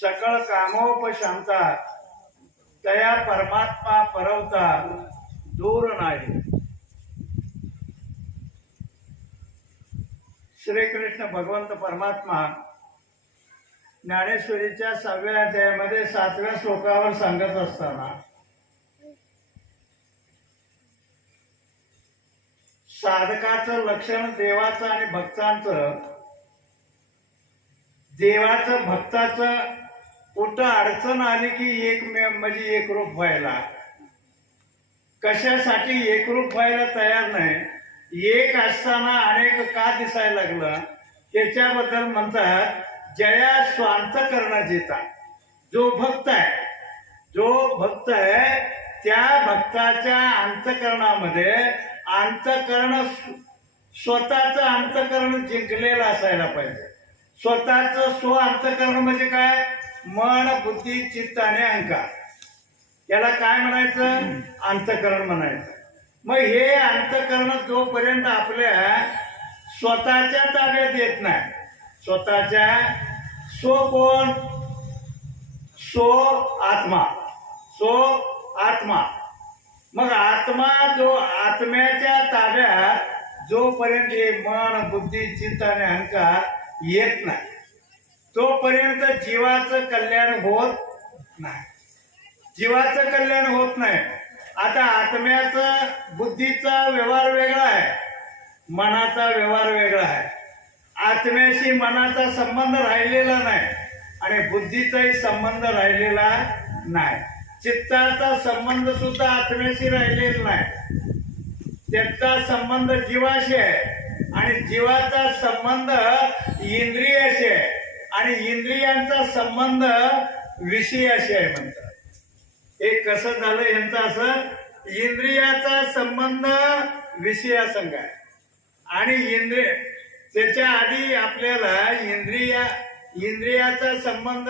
सकळ कामोपशांता तया परमात्मा परवता दूर नाही. श्रीकृष्ण भगवंत परमात्मा ज्ञानेश्वरीच्या सहाव्या अध्यायामध्ये सातव्या श्लोकावर सांगत असताना साधकाचं लक्षण देवाचं आणि भक्तांचं देवाचं भक्ताचं कुठं अडचण आली की एक मे- म्हणजे एकरूप व्हायला? कशासाठी एकरूप व्हायला तयार नाही? एक असताना अनेक का दिसायला लागलं? त्याच्याबद्दल म्हणतात जया स्वांत करणं जिता. जो भक्त आहे जो भक्त आहे त्या भक्ताच्या अंतकरणामध्ये अंतकरण स्वतःच अंतकरण जिंकलेलं असायला पाहिजे. स्वतःच स्व अंतकरण म्हणजे काय? मन बुद्धी चित्त आणि अहंकार. याला काय म्हणायचं? अंतकरण म्हणायचं. मग हे अंतकरण जोपर्यंत आपल्या स्वतःच्या ताब्यात येत नाही स्वतःच्या सो कोण सो आत्मा सो आत्मा. मग आत्मा जो आत्म्याच्या ताब्यात जोपर्यंत हे मन बुद्धी चिंता आणि अहंकार येत नाही तोपर्यंत जीवाचं कल्याण होत नाही. जीवाचं कल्याण होत नाही. आता आत्म्याचा बुद्धीचा व्यवहार वेगळा आहे. मनाचा व्यवहार वेगळा आहे. आत्म्याशी मनाचा संबंध राहिलेला नाही आणि बुद्धीचाही संबंध राहिलेला नाही. चित्ताचा संबंध सुद्धा आत्म्याशी राहिलेला नाही. त्याचा संबंध जीवाशी आहे आणि जीवाचा संबंध इंद्रियाशी आहे. आणि इंद्रियांचा संबंध विषयाशी आहे म्हणतात. हे कसं झालं यांचं असं? इंद्रियाचा संबंध विषयासंग आहे. आणि इंद्रिय त्याच्या आधी आपल्याला इंद्रिया इंद्रियाचा संबंध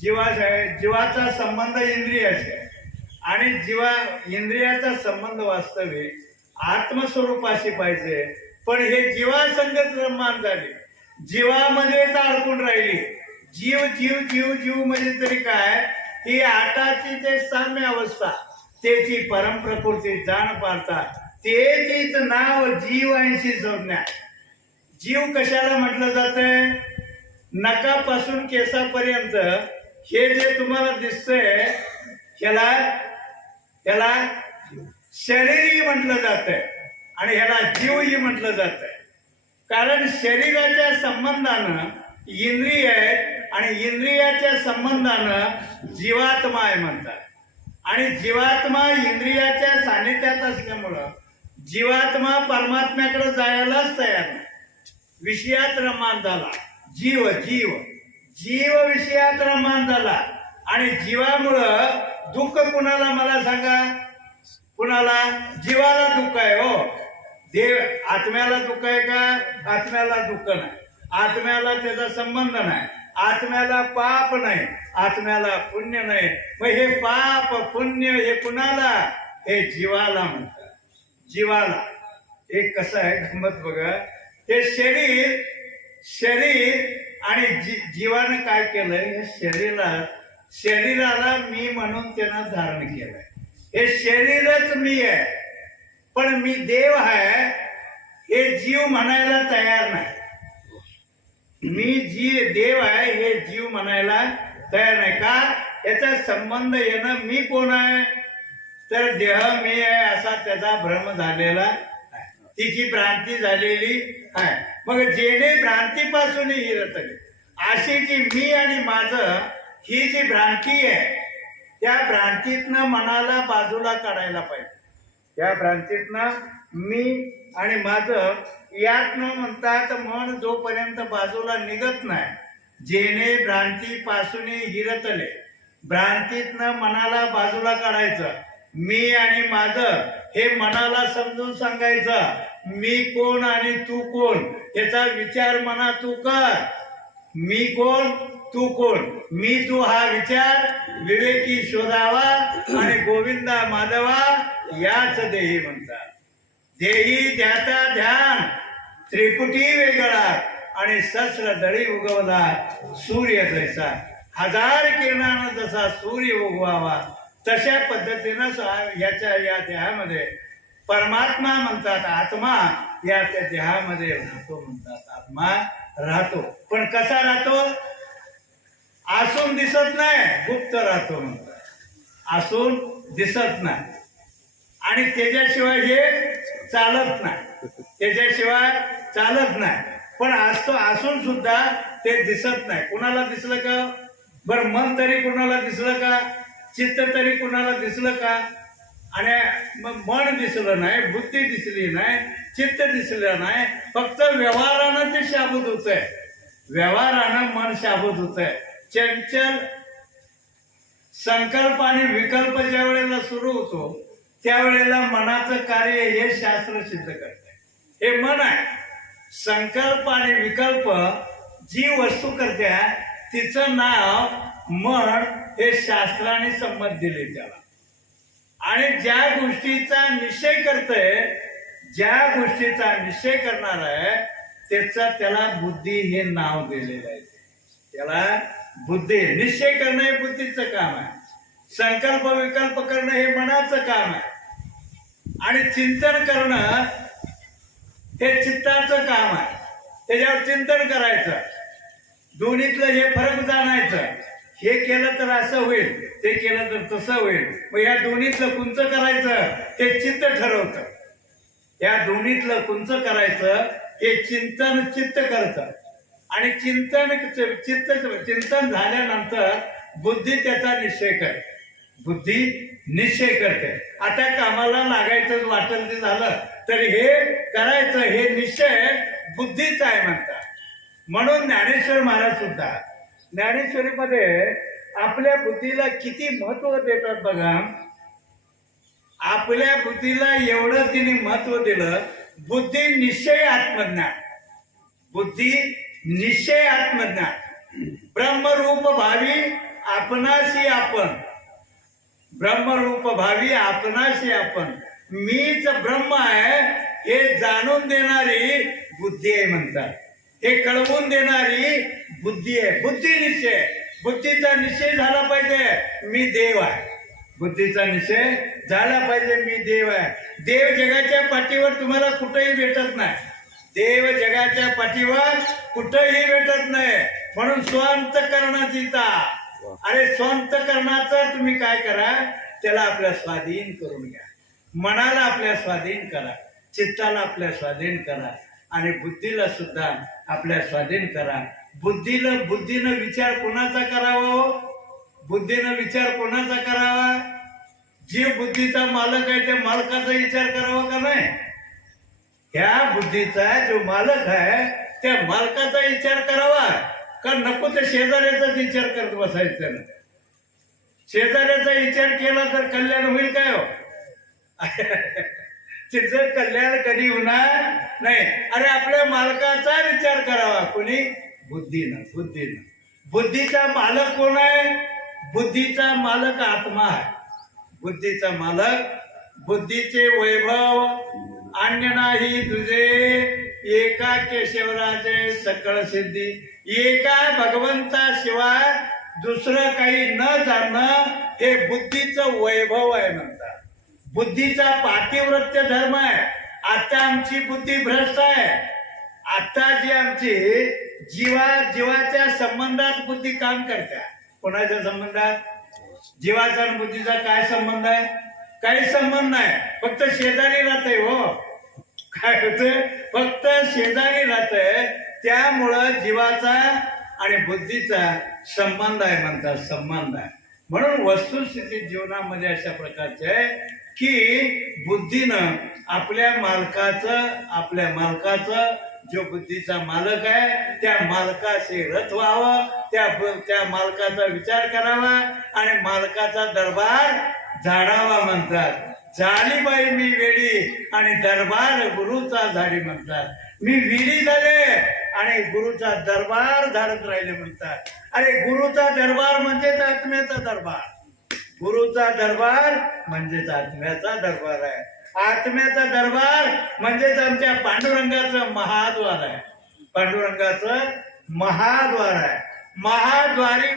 जीवाशी आहे जीवाचा संबंध इंद्रियाशी आहे. आणि जीवा इंद्रियाचा संबंध वास्तविक आत्मस्वरूपाशी पाहिजे. पण हे जीवासंगत निर्माण झाले जीवामध्येच अडकून राहिली. जीव जीव जीव जीव म्हणजे तरी काय? ही आटाची जे साम्य अवस्था त्याची परमप्रकृती जाण पाडतात तेच नाव जीव ऐंशी संज्ञा. जीव कशाला म्हटलं जातंय? नकापासून केसापर्यंत. हे जे तुम्हाला दिसतंय ह्याला ह्याला शरीरही म्हटलं जातंय आणि ह्याला जीवही म्हटलं जातंय. कारण शरीराच्या संबंधानं इंद्रिय आहेत आणि इंद्रियाच्या संबंधानं जीवात्मा आहे म्हणतात. आणि जीवात्मा इंद्रियाच्या सानिध्यात असल्यामुळं जीवात्मा परमात्म्याकडे जायलाच तयार नाही. विषयात रमान झाला. जीव जीव. जीव विषयात रमान झाला. आणि जीवामुळं दुःख कुणाला मला सांगा? कुणाला? जीवाला दुःख आहे हो. देव आत्म्याला दुःख आहे का आत्म्याला दुःख नाही. आत्म्याला त्याचा संबंध नाही. आत्म्याला पाप नाही. आत्म्याला पुण्य नाही. मग हे पाप पुण्य हे कुणाला? हे जीवाला म्हणतात. जीवाला. हे कसं आहे गंमत बघा. हे शरीर शरीर आणि जी जीवानं काय केलंय? हे शरीराला शरीराला मी म्हणून त्यानं धारण केलंय. हे शरीरच मी आहे. पण मी देव आहे. हे जीव म्हणायला तयार नाही. मी जी देव आहे हे जीव म्हणायला तयार नाही. का? याचा संबंध येणं मी कोण आहे? तर देह मी आहे असा त्याचा भ्रम झालेला आहे. तिची भ्रांती झालेली आहे. मग जेणे भ्रांतीपासून ही रचली अशी जी मी आणि माझं ही जी भ्रांती आहे त्या भ्रांतीतनं मनाला बाजूला काढायला पाहिजे. त्या भ्रांतीतनं मी आणि माझं यातनं म्हणतात मन जोपर्यंत बाजूला निघत नाही जेणे भ्रांतीपासून हिरतले भ्रांतीतनं मनाला बाजूला काढायचं मी आणि माझं हे मनाला समजून सांगायचं मी कोण आणि तू कोण याचा विचार मना तू कर. मी कोण तू कोण मी तू हा विचार विवेकी शोधावा आणि गोविंदा माधवा याच देही म्हणतात. देही ध्याता ध्यान त्रिपुटी वेगळा आणि सस्र दळी उगवला सूर्य जैसा. हजार किरणानं जसा सूर्य उगवावा तशा पद्धतीनं याच्या या देहामध्ये परमात्मा म्हणतात आत्मा या त्या देहामध्ये राहतो म्हणतात. आत्मा राहतो. पण कसा राहतो? असून दिसत नाही गुप्त राहतो म्हणतात. असून दिसत नाही. आणि त्याच्याशिवाय हे चालत नाही. त्याच्याशिवाय चालत नाही. पण असतो असून सुद्धा ते दिसत नाही. कुणाला दिसलं का? बरं मन तरी कुणाला दिसलं का? चित्त तरी कुणाला दिसलं का? आणि मग मन दिसलं नाही बुद्धी दिसली नाही चित्त दिसलं नाही. फक्त व्यवहारानं ते शाबूत होत आहे व्यवहारानं मन शाबूत होत आहे चंचल संकल्प आणि विकल्प ज्या वेळेला सुरू होतो त्यावेळेला मनाचं कार्य हे शास्त्र सिद्ध करते हे मन आहे. संकल्प आणि विकल्प जी वस्तू करते तिचं नाव मन हे शास्त्राने संमत दिले त्याला. आणि ज्या गोष्टीचा निश्चय करतंय ज्या गोष्टीचा निश्चय करणार आहे त्याचा त्याला बुद्धी हे नाव दिलेलं आहे. त्याला बुद्धी निश्चय करणं हे बुद्धीचं काम आहे. संकल्प विकल्प करणं हे मनाचं काम आहे. आणि चिंतन करणं हे चित्ताचं काम आहे. त्याच्यावर चिंतन करायचं. दोन्हीतलं हे फरक जाणायचं. हे केलं तर असं होईल ते केलं तर तसं होईल. मग या दोन्हीतलं कुंचं करायचं? ते चित्त ठरवतं. या दोन्हीतलं कुंचं करायचं? हे चिंतन चित्त करतं. आणि चिंतन चित्त चिंतन झाल्यानंतर बुद्धी त्याचा निश्चय करते. बुद्धी निश्चय करते. आता कामाला लागायचं वाटेल ते झालं तर हे करायचं हे निश्चय बुद्धीच आहे म्हणतात. म्हणून ज्ञानेश्वर महाराज सुद्धा ज्ञानेश्वरीमध्ये आपल्या बुद्धीला किती महत्त्व देतात बघा. आपल्या बुद्धीला एवढं तिने महत्त्व दिलं बुद्धी निश्चय आत्मज्ञान. बुद्धी निश्चय आत्मज्ञान. ब्रह्मरूप भावी आपणाशी आपण ब्रह्मरूप भावी आपणाशी आपण. मीच ब्रह्म आहे हे जाणून देणारी बुद्धी आहे म्हणतात. हे कळवून देणारी बुद्धी आहे. बुद्धी निश्चय. बुद्धीचा निश्चय झाला पाहिजे मी देव आहे. बुद्धीचा निश्चय झाला पाहिजे मी देव आहे. देव जगाच्या पाठीवर तुम्हाला कुठेही भेटत नाही. देव जगाच्या पाठीवर कुठेही भेटत नाही. म्हणून स्वांत करण्याचा अरे स्वांत करण्याचं तुम्ही काय करा? त्याला आपल्या स्वाधीन करून घ्या. मनाला आपल्या स्वाधीन करा. चित्ताला आपल्या स्वाधीन करा. आणि बुद्धीला सुद्धा आपल्या स्वाधीन करा. बुद्धीला बुद्धीनं विचार कोणाचा करावा हो? बुद्धीनं विचार कोणाचा करावा? जे बुद्धीचा मालक आहे त्या मालकाचा विचार करावा का नाही? ह्या बुद्धीचा जो मालक आहे त्या मालकाचा विचार करावा. का नको तर शेजाऱ्याचाच विचार करत बसायचं ना. शेजाऱ्याचा विचार केला तर कल्याण होईल काय हो? तिचं कल्याण कधी होणार नाही. अरे आपल्या मालकाचा विचार करावा. कोणी? बुद्धीनं बुद्धीनं बुद्धीचा मालक कोण आहे? बुद्धीचा मालक आत्मा आहे. बुद्धीचा मालक बुद्धीचे वैभव अन्य नाही तुझे एका केशवराजे सकळ सिद्धी. एका भगवंता शिवाय दुसरं काही न जाणणं हे बुद्धीचं वैभव आहे म्हणतात. बुद्धीचा पातिव्रत्य धर्म आहे. आता आमची बुद्धी भ्रष्ट आहे. आता जी आमची जीवा जीवाच्या संबंधात बुद्धी काम करते कोणाच्या संबंधात? जीवाचा आणि बुद्धीचा काय संबंध आहे? काही संबंध नाही. फक्त शेजारी राहते हो. काय होतंय? फक्त शेजारी राहतंय. त्यामुळं जीवाचा आणि बुद्धीचा संबंध आहे म्हणतात संबंध आहे. म्हणून वस्तुस्थिती जीवनामध्ये अशा प्रकारचे आहे की बुद्धीनं आपल्या मालकाचं आपल्या मालकाचं जो बुद्धीचा मालक आहे त्या मालकाशी रथ व्हावं त्या त्या मालकाचा विचार करावा आणि मालकाचा दरबार झाडावा म्हणतात. झाली बाई मी वेळी आणि दरबार गुरुचा झाली म्हणतात. मी विडी झाले आणि गुरुचा दरबार झाडत राहिले म्हणतात. अरे गुरुचा दरबार म्हणजेच आत्म्याचा दरबार. गुरुचा दरबार म्हणजेच आत्म्याचा दरबार आहे. आत्म्याचा दरबार म्हणजेच आमच्या पांडुरंगाचं महाद्वार आहे. पांडुरंगाचं महाद्वार आहे. महाद्वारी